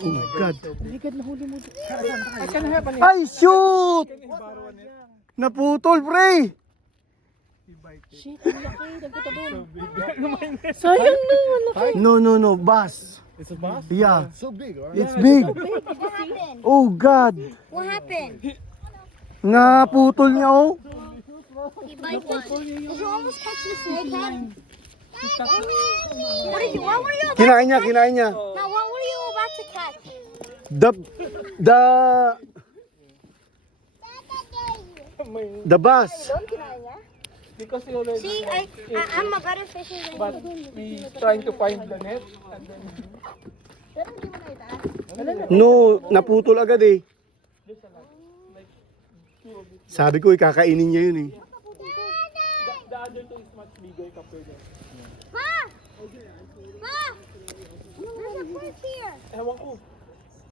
Oh God. Ay, Ay, shoot! Naputol, pre! Shit, ang laki. Nagpunta doon. Sayang no, ang laki. No, bass. it's a bass? Yeah, So big, right? it's big. What happened? Oh God. What happened? Naputol niya, oh. He bite one. Did you almost catch the snake head? What were you about? Kinain niya. No, what were you about to catch? The bass. Because he already See, I'm a better fisher than but you. we trying to find the net and then No, naputol agad eh. Sabi ko, ikakainin niya yun eh. the other two is much bigger compared to Ma! Ma! There's a fish here. ewan ko